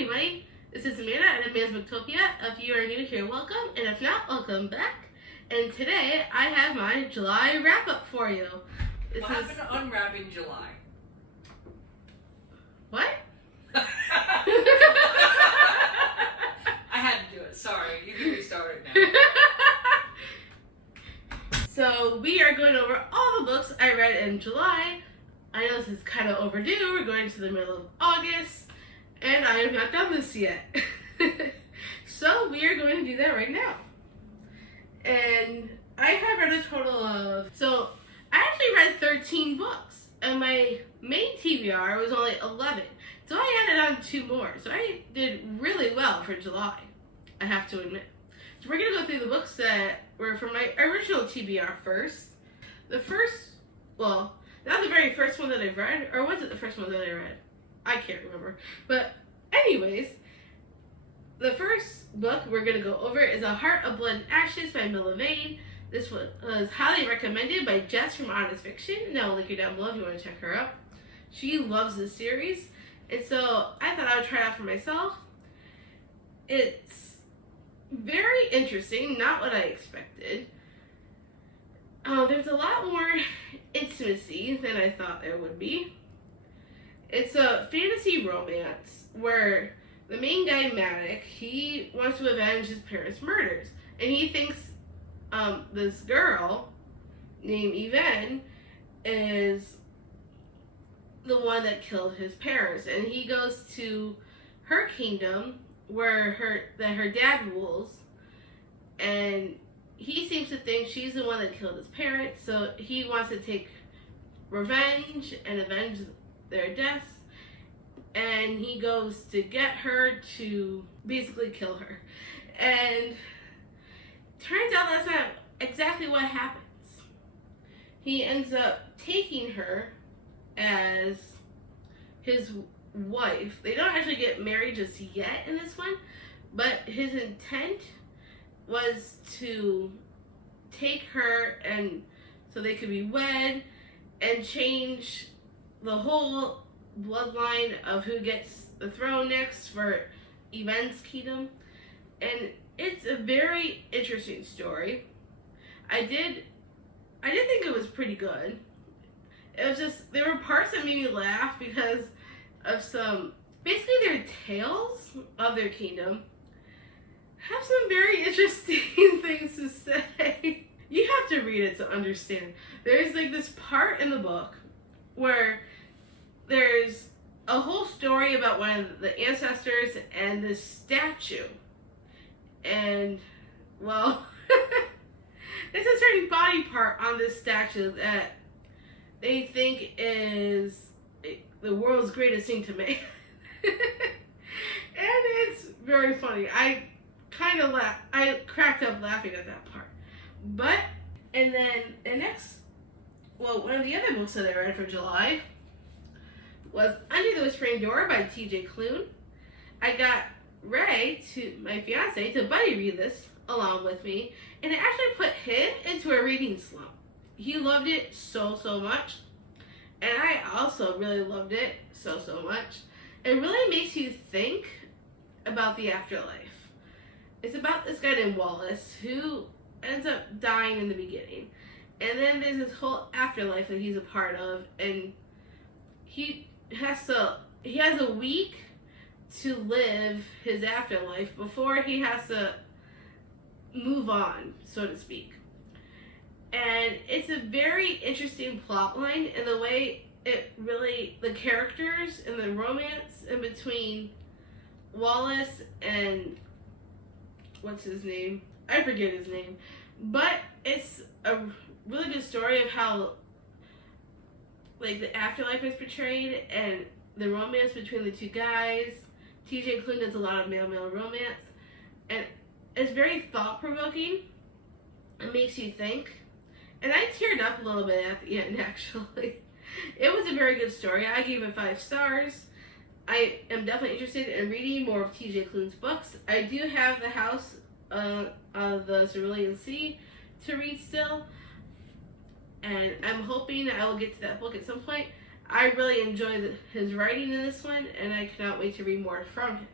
everybody, this is Amanda at Amanda's Booktopia. If you are new here, welcome, and if not, welcome back. And today, I have my July wrap-up for you. What happened to unwrapping July? What? I had to do it, sorry. You can restart it now. So, we are going over all the books I read in July. I know this is kind of overdue. We're going to the middle of August. And I have not done this yet. So we are going to do that right now. And I have read a total of... So I actually read 13 books. And my main TBR was only 11. So I added on 2 more. So I did really well for July, I have to admit. So we're going to go through the books that were from my original TBR first. The first... Well, not the very first one that I've read. Or was it the first one that I read? I can't remember. But anyways, the first book we're going to go over is A Heart of Blood and Ashes by Milla Vane. This was highly recommended by Jess from Honest Fiction. And I'll link her down below if you want to check her out. She loves this series. And so I thought I would try it out for myself. It's very interesting. Not what I expected. There's a lot more intimacy than I thought there would be. It's a fantasy romance where the main guy, Maddox, he wants to avenge his parents' murders. And he thinks this girl named Evelyn is the one that killed his parents. And he goes to her kingdom where her dad rules. And he seems to think she's the one that killed his parents. So he wants to take revenge and avenge their deaths, and he goes to get her to basically kill her. And turns out that's not exactly what happens. He ends up taking her as his wife. They don't actually get married just yet in this one, but his intent was to take her and so they could be wed and change the whole bloodline of who gets the throne next for Evelyn's kingdom. And it's a very interesting story. I did think it was pretty good. It was just, there were parts that made me laugh because of basically their tales of their kingdom have some very interesting things to say. You have to read it to understand. There's like this part in the book where there's a whole story about one of the ancestors and this statue. And, well, there's a certain body part on this statue that they think is the world's greatest thing to make. And it's very funny. I cracked up laughing at that part. But, and then the next, one of the other books that I read for July was Under the Whispering Door by T.J. Klune. I got Ray, my fiance, to buddy read this along with me, and it actually put him into a reading slump. He loved it so much, and I also really loved it so much. It really makes you think about the afterlife. It's about this guy named Wallace who ends up dying in the beginning, and then there's this whole afterlife that he's a part of, and he has a week to live his afterlife before he has to move on, so to speak. And it's a very interesting plot line, and the way the characters and the romance in between Wallace and what's his name? I forget his name. But it's a really good story of how like the afterlife is portrayed and the romance between the two guys. T.J. Klune does a lot of male-male romance. And it's very thought-provoking. It makes you think. And I teared up a little bit at the end, actually. It was a very good story. I gave it 5 stars. I am definitely interested in reading more of T.J. Klune's books. I do have The House of the Cerulean Sea to read still. And I'm hoping I will get to that book at some point. I really enjoyed his writing in this one, and I cannot wait to read more from him.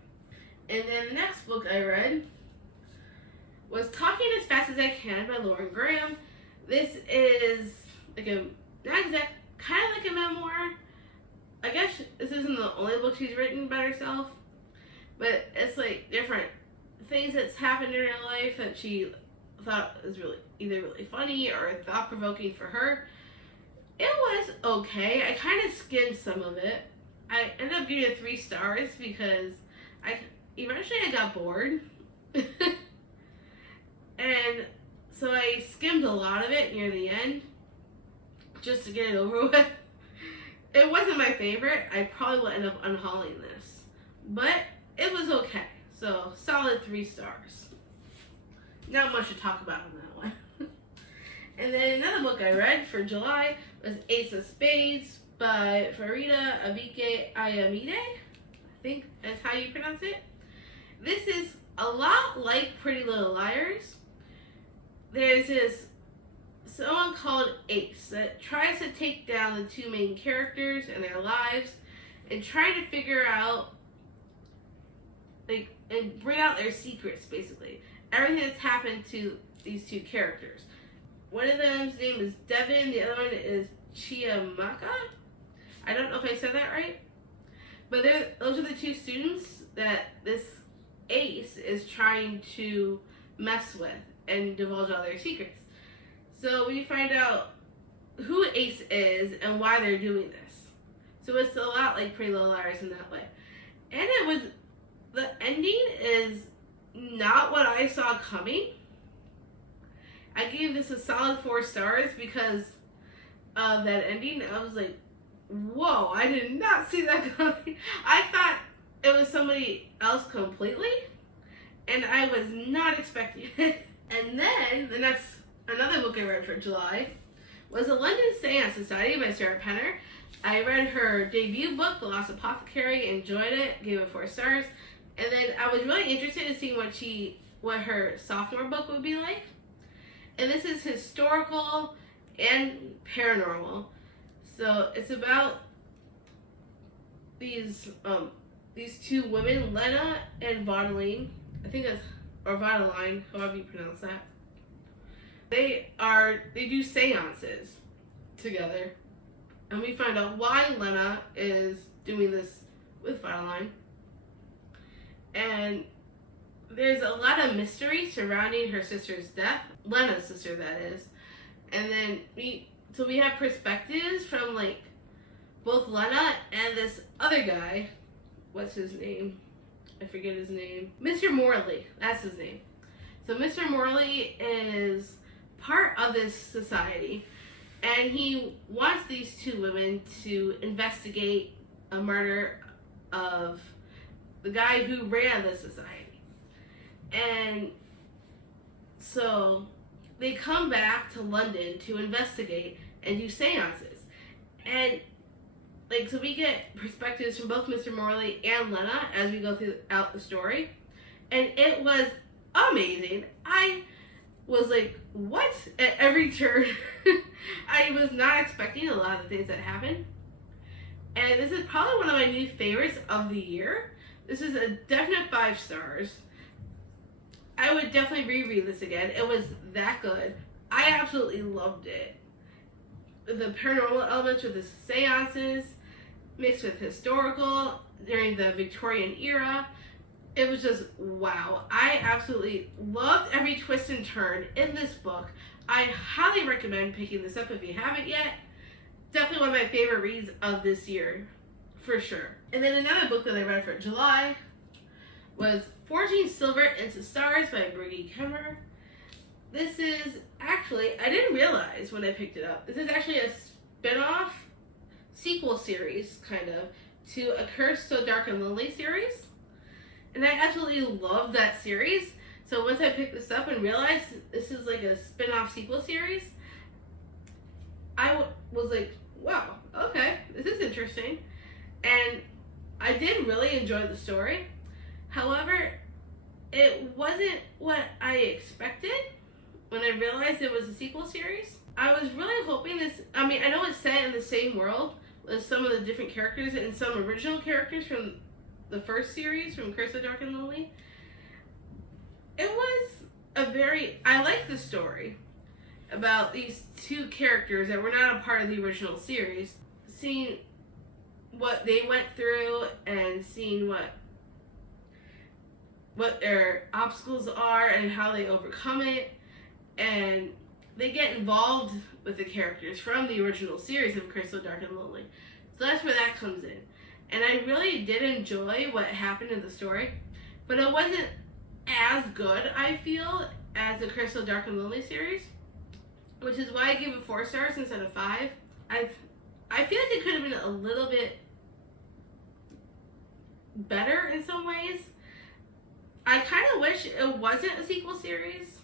And then the next book I read was Talking as Fast as I Can by Lauren Graham. This is like a, not exact, kind of like a memoir. I guess this isn't the only book she's written by herself, but it's like different things that's happened in her life that she thought was really either really funny or thought-provoking for her. It was okay. I kind of skimmed some of it. I ended up giving it 3 stars because eventually I got bored. And so I skimmed a lot of it near the end just to get it over with. It wasn't my favorite. I probably will end up unhauling this. But it was okay. So solid 3 stars. Not much to talk about on that one. And then another book I read for July was Ace of Spades by Farida Abike Ayamide. I think that's how you pronounce it. This is a lot like Pretty Little Liars. There's this someone called Ace that tries to take down the 2 main characters and their lives and try to figure out, like, and bring out their secrets, basically. Everything that's happened to these 2 characters. One of them's name is Devin, the other one is Chiamaka. I don't know if I said that right. But those are the 2 students that this Ace is trying to mess with and divulge all their secrets. So we find out who Ace is and why they're doing this. So it's a lot like Pretty Little Liars in that way. And the ending is not what I saw coming. I gave this a solid 4 stars because of that ending. I was like, whoa, I did not see that coming. I thought it was somebody else completely, and I was not expecting it. And then another book I read for July was The London Seance Society by Sarah Penner. I read her debut book, The Lost Apothecary, enjoyed it, gave it 4 stars. And then I was really interested in seeing what her sophomore book would be like. And this is historical and paranormal. So it's about these 2 women, Lena and Vaudeline. I think that's, or Vaudeline, however you pronounce that. They do seances together. And we find out why Lena is doing this with Vaudeline. And there's a lot of mystery surrounding her sister's death. Lena's sister, that is. And then we have perspectives from, like, both Lena and this other guy. What's his name? I forget his name. Mr. Morley, that's his name. So Mr. Morley is part of this society, and he wants these 2 women to investigate a murder of the guy who ran the society. And so they come back to London to investigate and do seances. And like, so we get perspectives from both Mr. Morley and Lena as we go throughout the story. And it was amazing. I was like, what? At every turn. I was not expecting a lot of the things that happened. And this is probably one of my new favorites of the year. This is a definite 5 stars. I would definitely reread this again. It was that good. I absolutely loved it. The paranormal elements with the seances, mixed with historical during the Victorian era. It was just wow. I absolutely loved every twist and turn in this book. I highly recommend picking this up if you haven't yet. Definitely one of my favorite reads of this year, for sure. And then another book that I read for July was Forging Silver into Stars by Brigitte Kemmer. This is actually, I didn't realize when I picked it up, this is actually a spin-off sequel series, kind of, to A Curse So Dark and Lonely series. And I absolutely love that series. So once I picked this up and realized this is like a spin-off sequel series, I was like, wow, okay, this is interesting. And I did really enjoy the story. However, it wasn't what I expected when I realized it was a sequel series. I was really hoping this, I know it's set in the same world with some of the different characters and some original characters from the first series from Curse of Dark and Lonely. It was I liked the story about these two characters that were not a part of the original series. Seeing what they went through and seeing what their obstacles are and how they overcome it, and they get involved with the characters from the original series of Crystal Dark and Lonely. So that's where that comes in. And I really did enjoy what happened in the story, but it wasn't as good, I feel, as the Crystal Dark and Lonely series, which is why I gave it 4 stars instead of 5. I feel like it could have been a little bit better in some ways. I kind of wish it wasn't a sequel series.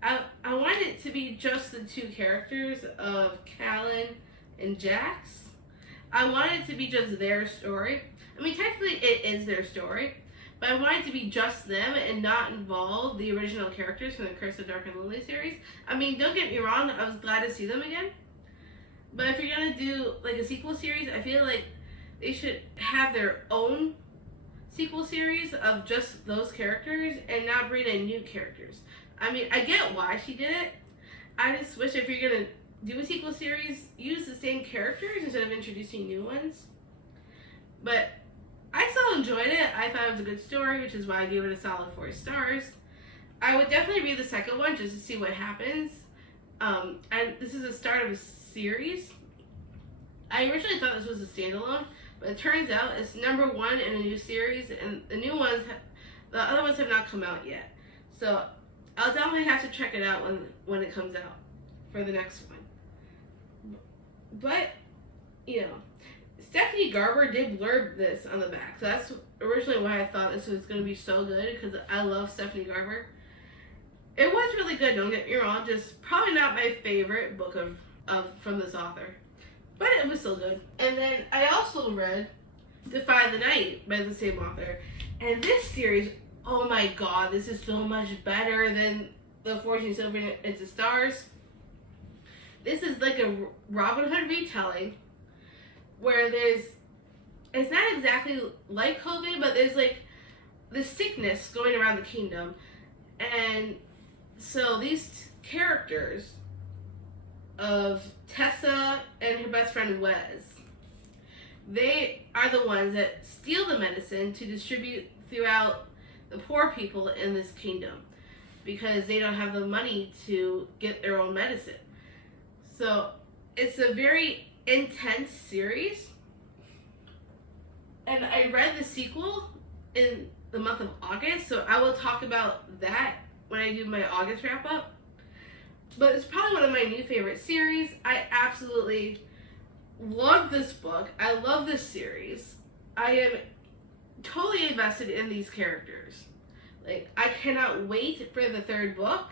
I wanted it to be just the two characters of Callan and Jax. I wanted it to be just their story. I mean, technically it is their story, but I wanted it to be just them and not involve the original characters from the Curse of Dark and Lonely series. I mean, don't get me wrong, I was glad to see them again. But if you're going to do like a sequel series, I feel like they should have their own sequel series of just those characters and not bring in new characters. I mean, I get why she did it. I just wish if you're going to do a sequel series, use the same characters instead of introducing new ones. But I still enjoyed it. I thought it was a good story, which is why I gave it a solid 4 stars. I would definitely read the second one just to see what happens. And this is the start of a series. I originally thought this was a standalone, but it turns out it's number 1 in a new series, and the other ones have not come out yet. So I'll definitely have to check it out when it comes out for the next one. But, you know, Stephanie Garber did blurb this on the back. So that's originally why I thought this was going to be so good, because I love Stephanie Garber. It was really good, don't get me wrong, just probably not my favorite book from this author. But it was still good. And then I also read Defy the Night by the same author. And this series, oh my god, this is so much better than the Fortune Silver into Stars. This is like a Robin Hood retelling where it's not exactly like COVID, but there's like the sickness going around the kingdom. And so these characters of Tessa and her best friend Wes, they are the ones that steal the medicine to distribute throughout the poor people in this kingdom because they don't have the money to get their own medicine. So it's a very intense series. And I read the sequel in the month of August, so I will talk about that when I do my August wrap up. But it's probably one of my new favorite series. I absolutely love this book. I love this series. I am totally invested in these characters. Like, I cannot wait for the 3rd book.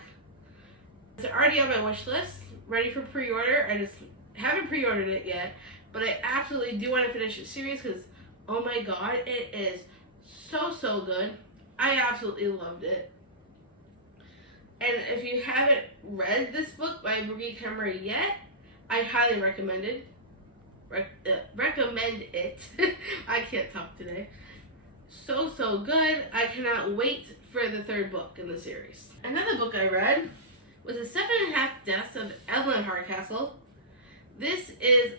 It's already on my wish list, ready for pre-order. I just haven't pre-ordered it yet, but I absolutely do want to finish the series because, oh my god, it is so good. I absolutely loved it. And if you haven't read this book by Marie Kemmerer yet, I highly recommend it. Recommend it. I can't talk today. So good. I cannot wait for the 3rd book in the series. Another book I read was The 7.5 Deaths of Evelyn Hardcastle. This is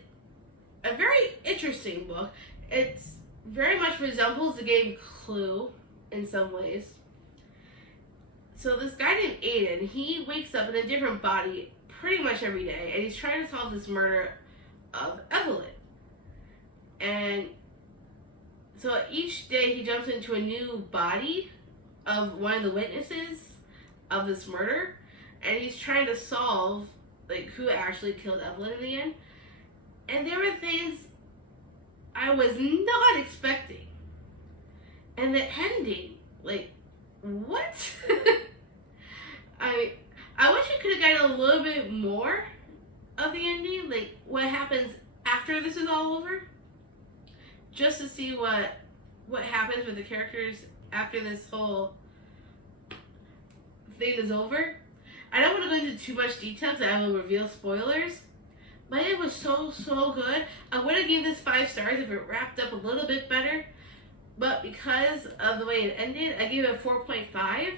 a very interesting book. It very much resembles the game Clue in some ways. So this guy named Aiden, he wakes up in a different body pretty much every day, and he's trying to solve this murder of Evelyn. And so each day he jumps into a new body of one of the witnesses of this murder, and he's trying to solve like who actually killed Evelyn in the end. And there were things I was not expecting. And the ending, like, what? I wish we could have gotten a little bit more of the ending, like what happens after this is all over, just to see what happens with the characters after this whole thing is over. I don't want to go into too much detail because I will reveal spoilers, but it was so good. I would have given this 5 stars if it wrapped up a little bit better, but because of the way it ended, I gave it a 4.5.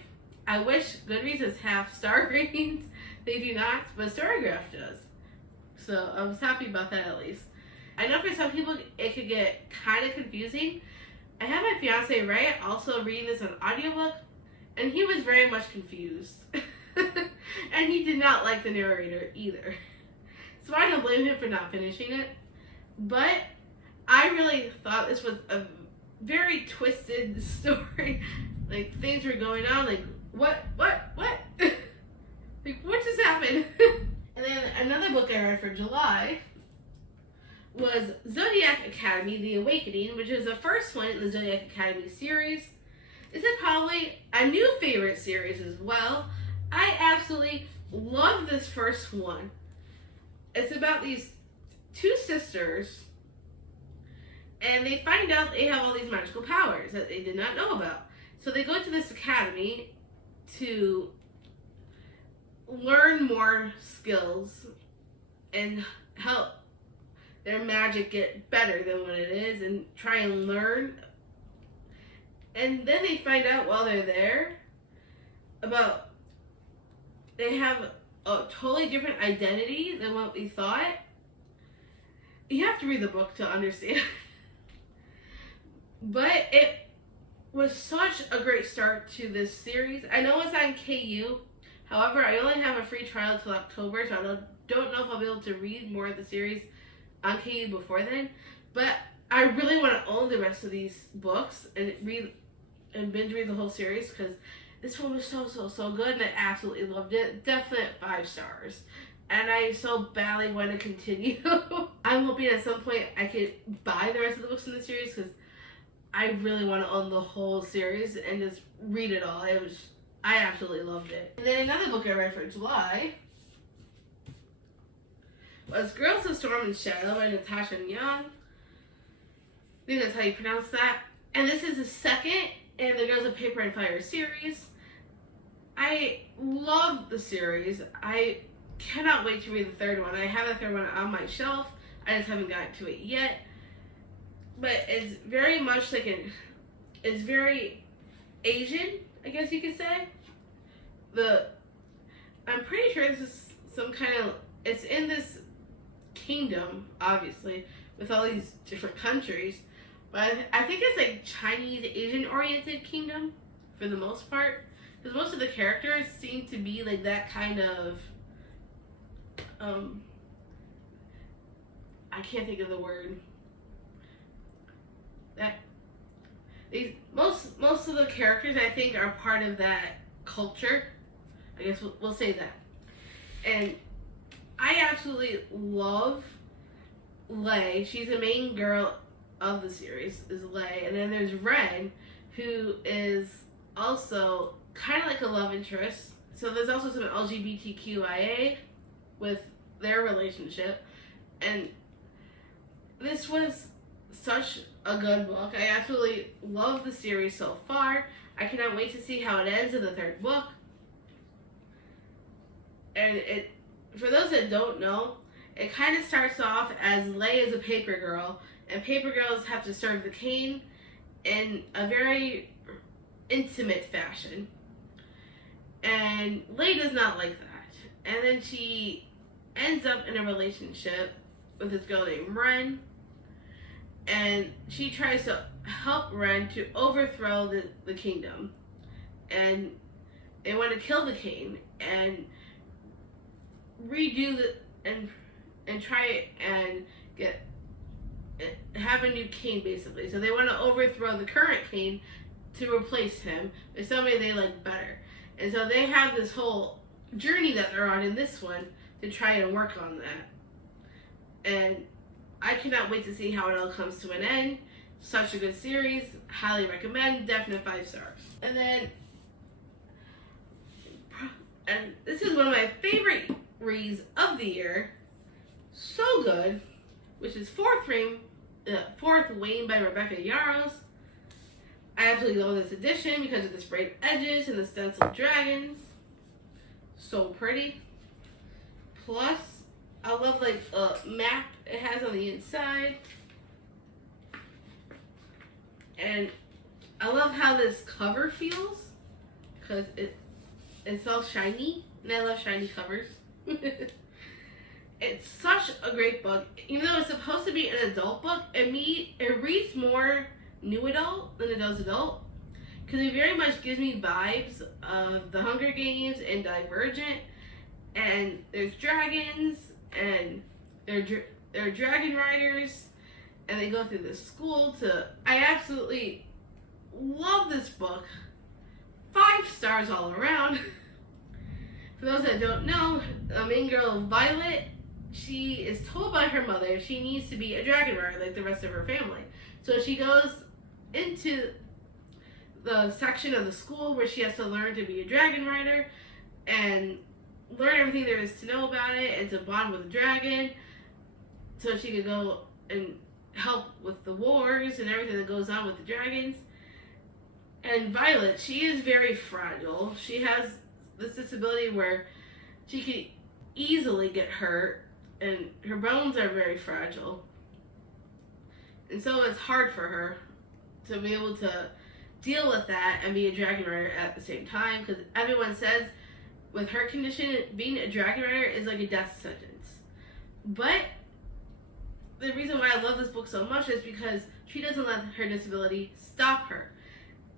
I wish Goodreads has half-star ratings. They do not, but Storygraph does. So I was happy about that at least. I know for some people it could get kind of confusing. I have my fiance Ray also reading this on audiobook, and he was very much confused. And he did not like the narrator either. So I don't blame him for not finishing it. But I really thought this was a very twisted story. Like, things were going on, like, what? Like, what just happened? And then another book I read for July was Zodiac Academy, The Awakening, which is the first one in the Zodiac Academy series. This is probably a new favorite series as well. I absolutely love this first one. It's about these two sisters, and they find out they have all these magical powers that they did not know about. So they go to this academy to learn more skills and help their magic get better than what it is and try and learn. And then they find out while they're there about they have a totally different identity than what we thought. You have to read the book to understand. But it was such a great start to this series. I know it's on KU. However, I only have a free trial till October, so I don't know if I'll be able to read more of the series on KU before then. But I really want to own the rest of these books and read and binge read the whole series, because this one was so good, and I absolutely loved it. Definite 5 stars. And I so badly want to continue. I'm hoping at some point I could buy the rest of the books in the series, because I really want to own the whole series and just read it all. I absolutely loved it. And then another book I read for July was Girls of Storm and Shadow by Natasha Young. I think that's how you pronounce that. And this is the second in the Girls of Paper and Fire series. I love the series. I cannot wait to read the third one. I have the third one on my shelf. I just haven't gotten to it yet. But it's very much like it's very Asian, I guess you could say. I'm pretty sure this is some kind of, it's in this kingdom, obviously, with all these different countries. But I think it's like Chinese, Asian-oriented kingdom for the most part. Because most of the characters seem to be like that kind of, I can't think of the word. Most of the characters, I think, are part of that culture. I guess we'll say that. And I absolutely love Lei. She's the main girl of the series, is Lei. And then there's Ren, who is also kind of like a love interest. So there's also some LGBTQIA with their relationship. And this was such a good book. I absolutely love the series so far. I cannot wait to see how it ends in the third book. And for those that don't know, it kind of starts off as Lei is a paper girl, and paper girls have to serve the cane in a very intimate fashion. And Lei does not like that. And then she ends up in a relationship with this girl named Ren. And she tries to help Ren to overthrow the kingdom. And they want to kill the king and redo and try and have a new king, basically. So they want to overthrow the current king to replace him with somebody they like better. And so they have this whole journey that they're on in this one to try and work on that. And I cannot wait to see how it all comes to an end. Such a good series. Highly recommend. Definite 5 stars. And then, and this is one of my favorite reads of the year. So good. Which is Fourth Wayne by Rebecca Yarros. I absolutely love this edition because of the sprayed edges and the stenciled dragons. So pretty. Plus, I love like a map it has on the inside. And I love how this cover feels because it's all shiny, and I love shiny covers. It's such a great book. Even though it's supposed to be an adult book, it reads more new adult than it does adult. Because it very much gives me vibes of The Hunger Games and Divergent. And there's dragons, and they're dragon riders, and they go through this school to... I absolutely love this book. 5 stars all around. For those that don't know, the main girl, Violet, she is told by her mother she needs to be a dragon rider like the rest of her family. So she goes into the section of the school where she has to learn to be a dragon rider and learn everything there is to know about it and to bond with the dragon so she could go and help with the wars and everything that goes on with the dragons. And Violet, she is very fragile. She has this disability where she could easily get hurt, and her bones are very fragile. And so it's hard for her to be able to deal with that and be a dragon rider at the same time, because everyone says with her condition, being a dragon rider is like a death sentence. But the reason why I love this book so much is because she doesn't let her disability stop her.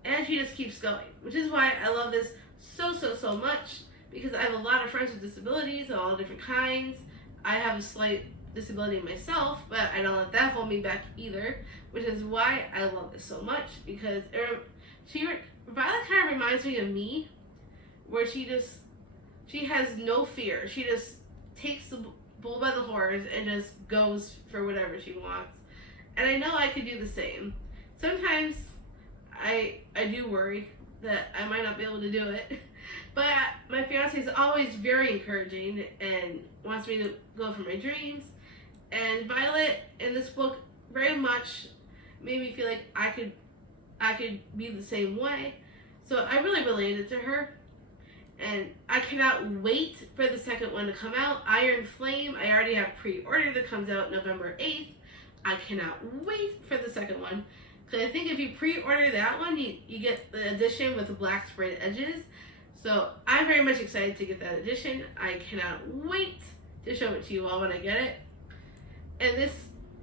And she just keeps going, which is why I love this so much, because I have a lot of friends with disabilities of all different kinds. I have a slight disability myself, but I don't let that hold me back either, which is why I love this so much, because Violet kind of reminds me of me, where she has no fear. She just takes the bull by the horns and just goes for whatever she wants. And I know I could do the same. Sometimes I do worry that I might not be able to do it. But my fiance is always very encouraging and wants me to go for my dreams. And Violet in this book very much made me feel like I could be the same way. So I really related to her. And I cannot wait for the second one to come out. Iron Flame, I already have pre-ordered, that comes out November 8th. I cannot wait for the second one. Because I think if you pre-order that one, you get the edition with the black sprayed edges. So I'm very much excited to get that edition. I cannot wait to show it to you all when I get it. And this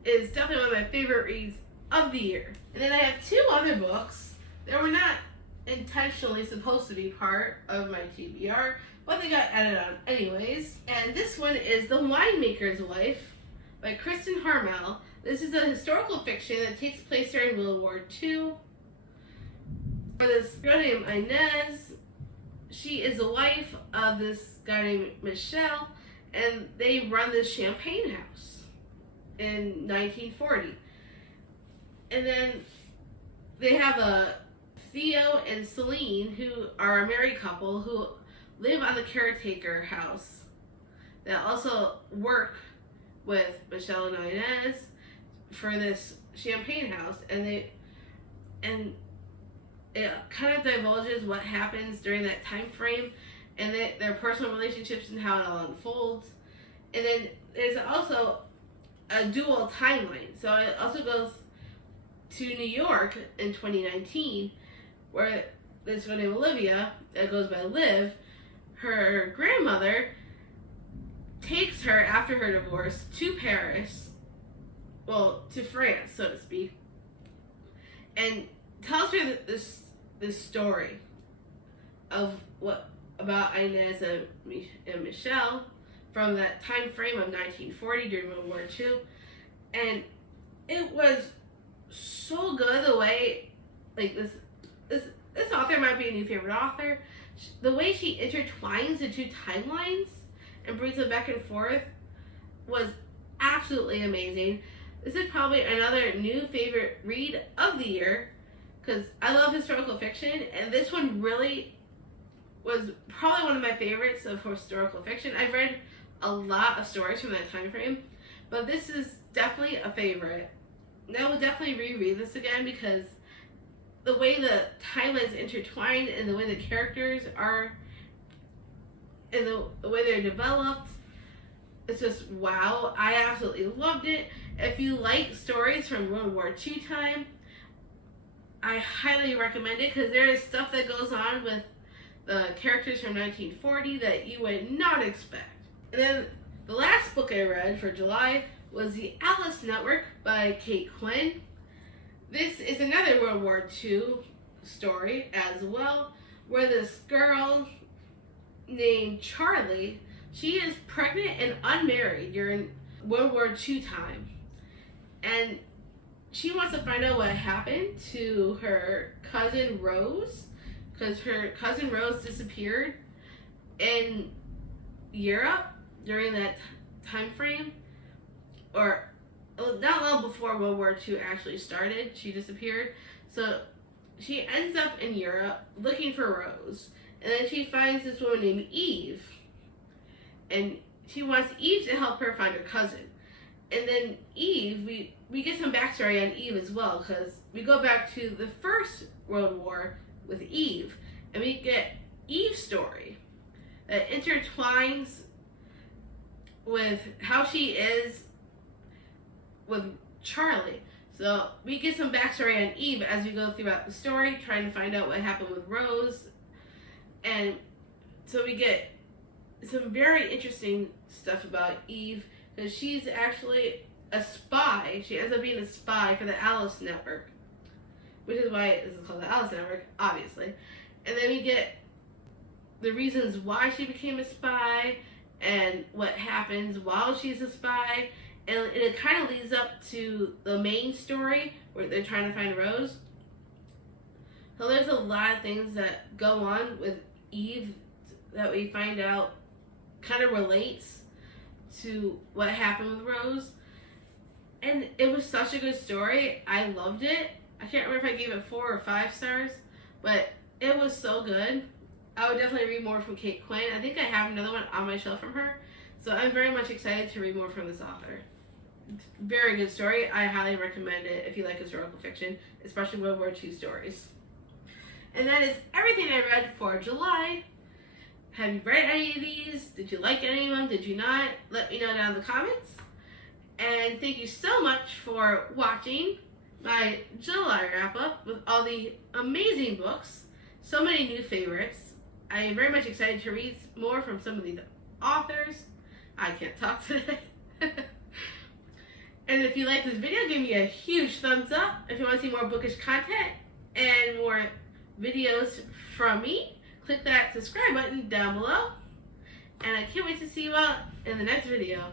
is definitely one of my favorite reads of the year. And then I have 2 other books that were not intentionally supposed to be part of my TBR, but they got added on anyways. And this one is The Winemaker's Wife by Kristen Harmel. This is a historical fiction that takes place during World War II. For this girl named Inez, she is the wife of this guy named Michelle, and they run this champagne house in 1940. And then they have a Theo and Celine, who are a married couple who live on the caretaker house that also work with Michelle and Inez for this champagne house, and it kind of divulges what happens during that time frame and their personal relationships and how it all unfolds. And then there's also a dual timeline, so it also goes to New York in 2019, where this girl named Olivia, that goes by Liv, her grandmother takes her after her divorce to Paris, well, to France, so to speak, and tells her this story of what about Inez and Michelle from that time frame of 1940 during World War II. And it was so good the way, like, this author might be a new favorite author. The way she intertwines the 2 timelines and brings them back and forth was absolutely amazing. This is probably another new favorite read of the year, because I love historical fiction, and this one really was probably one of my favorites of historical fiction. I've read a lot of stories from that time frame, but this is definitely a favorite. And I will definitely reread this again, because the way the timelines intertwined and the way the characters are and the way they're developed, it's just wow. I absolutely loved it. If you like stories from World War II time, I highly recommend it because there is stuff that goes on with the characters from 1940 that you would not expect. And then the last book I read for July was The Alice Network by Kate Quinn. This is another World War II story as well, where this girl named Charlie, she is pregnant and unmarried during World War II time. And she wants to find out what happened to her cousin Rose, because her cousin Rose disappeared in Europe during that time frame, or not long before World War II actually started. She disappeared. So she ends up in Europe looking for Rose, and then she finds this woman named Eve, and she wants Eve to help her find her cousin. And then Eve, we get some backstory on Eve as well, because we go back to the First World War with Eve, and we get Eve's story that intertwines with how she is with Charlie. So we get some backstory on Eve as we go throughout the story, trying to find out what happened with Rose. And so we get some very interesting stuff about Eve, because she's actually a spy. She ends up being a spy for the Alice Network, which is why this is called the Alice Network, obviously. And then we get the reasons why she became a spy and what happens while she's a spy. And it kind of leads up to the main story where they're trying to find Rose. So there's a lot of things that go on with Eve that we find out kind of relates to what happened with Rose. And it was such a good story. I loved it. I can't remember if I gave it 4 or 5 stars, but it was so good. I would definitely read more from Kate Quinn. I think I have another one on my shelf from her. So I'm very much excited to read more from this author. Very good story. I highly recommend it if you like historical fiction, especially World War II stories. And that is everything I read for July. Have you read any of these? Did you like any of them? Did you not? Let me know down in the comments. And thank you so much for watching my July wrap-up with all the amazing books. So many new favorites. I am very much excited to read more from some of these authors. I can't talk today. And if you like this video, give me a huge thumbs up. If you want to see more bookish content and more videos from me, click that subscribe button down below. And I can't wait to see you all in the next video.